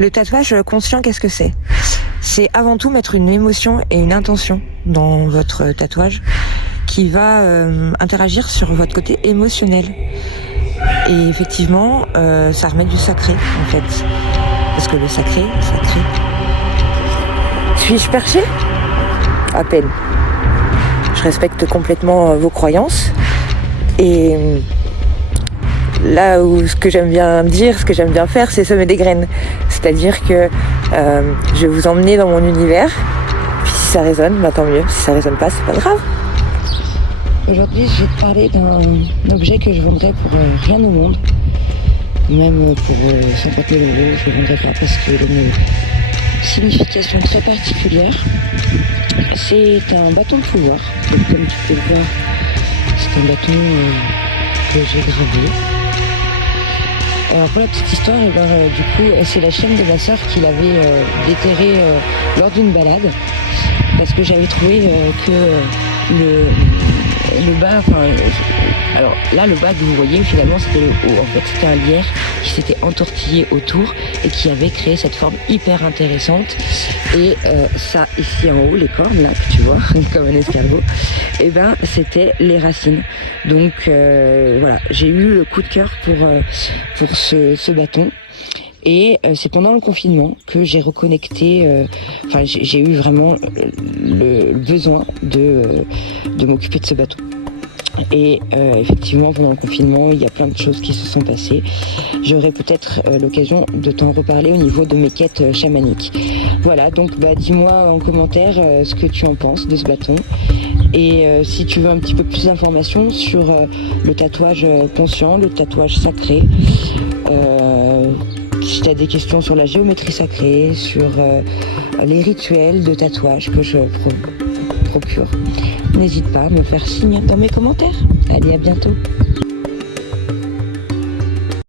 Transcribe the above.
Le tatouage conscient, qu'est-ce que c'est ? C'est avant tout mettre une émotion et une intention dans votre tatouage qui va interagir sur votre côté émotionnel. Et effectivement, ça remet du sacré en fait. Parce que le sacré. Suis-je perché ? À peine. Je respecte complètement vos croyances. Et là où ce que j'aime bien dire, ce que j'aime bien faire, c'est semer des graines. C'est-à-dire que je vais vous emmener dans mon univers. Puis si ça résonne, bah tant mieux. Si ça résonne pas, c'est pas grave. Aujourd'hui, je vais te parler d'un objet que je vendrais pour rien au monde. Même pour 50 000 €, je le vendrais pas parce qu'il a une signification très particulière. C'est un bâton de pouvoir. Donc, comme tu peux le voir, c'est un bâton que j'ai gravé. Alors pour la petite histoire, du coup, c'est la chienne de ma soeur qui l'avait déterré lors d'une balade. Parce que j'avais trouvé que le bas, alors là le bas que vous voyez finalement c'était le haut, en fait c'était un lierre qui s'était entortillé autour et qui avait créé cette forme hyper intéressante. Et ça ici en haut, les cornes là que tu vois comme un escargot, et ben c'était les racines. Donc voilà, j'ai eu le coup de cœur pour ce bâton. Et c'est pendant le confinement que j'ai reconnecté, j'ai eu vraiment le besoin de m'occuper de ce bâton. Et effectivement, pendant le confinement, il y a plein de choses qui se sont passées. J'aurai peut-être l'occasion de t'en reparler au niveau de mes quêtes chamaniques. Voilà, donc dis-moi en commentaire ce que tu en penses de ce bâton. Et si tu veux un petit peu plus d'informations sur le tatouage conscient, le tatouage sacré, si tu as des questions sur la géométrie sacrée, sur les rituels de tatouage que je procure, n'hésite pas à me faire signe dans mes commentaires. Allez, à bientôt.